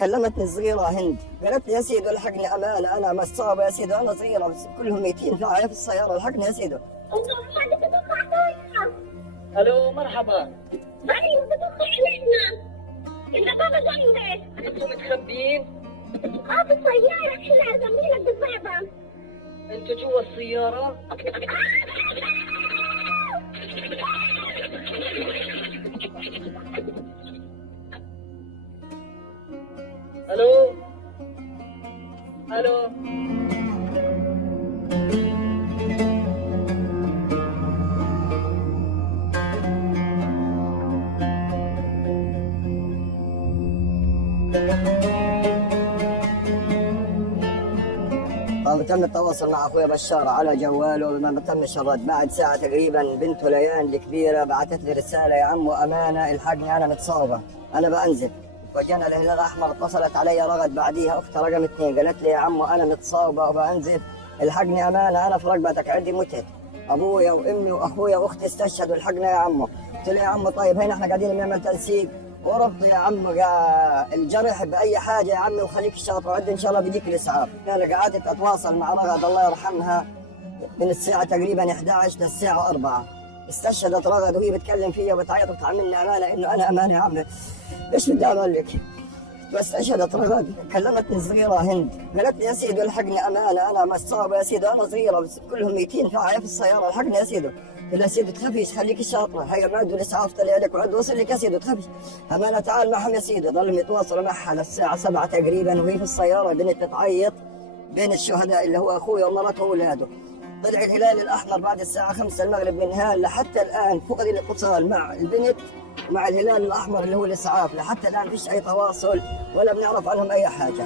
كلمتني الصغيره هند، قالت لي يا سيدو الحقني امانه انا مصابه يا سيدو، انا صغيره بس كلهم ميتين معايا في السياره، الحقني يا سيدو. الو مرحبا. طيب بتدخل علينا. انت بابا جنبك. انتم متخبيين؟ في السيارة احنا زميلك بالبابا. انتوا جوا السيارة؟ الو الو. تم التواصل مع اخوي بشار على جواله، ما تمش الرد. بعد ساعه تقريبا بنته ليان الكبيره بعثت لي رساله: يا عمو امانه الحقني انا متصابه، انا بنزل. وجانا الهلال الاحمر، اتصلت علي رغد بعديها اختها رقم 2، قالت لي: يا عمو انا متصابه وبنزل، الحقني امانه انا في رقبتك، عندي متت، ابويا وامي واخويا واختي استشهدوا، الحقنا يا عمو. قلت له: يا عمو طيب هنا احنا قاعدين بنعمل تنسيق وربط يا عم الجرح باي حاجه يا عمي، وخليك الشاطر وعد ان شاء الله بيجيك الاسعاف. انا قعدت اتواصل مع رغد الله يرحمها من الساعه تقريبا 11 للساعه 4. استشهدت رغد وهي بتكلم فيا وبتعيط وبتعاملني امانه انه انا امانه. يا عمي ايش بدي اعمل لك؟ بس استشهدت رغد. كلمتني الصغيره هند، قالت لي: يا سيدو الحقني امانه انا مصابه يا سيدو، انا صغيره بس كلهم ميتين معايا في السياره، الحقني يا سيدو. قلت لها: سيدو تخافيش، خليكي شاطره، هي معد الاسعاف طلع لك وعد وصل لك يا سيدو تخافيش. امانه تعال معهم يا سيدو. ضلوا يتواصلوا معها للساعه 7 تقريبا وهي في السياره، بنت بتعيط بين الشهداء اللي هو اخويا ومرته واولاده. طلع الهلال الاحمر بعد الساعه 5 المغرب من هان، لحتى الان فقد الاتصال مع البنت مع الهلال الاحمر اللي هو الاسعاف، لحتى الان فيش اي تواصل ولا بنعرف عنهم اي حاجه.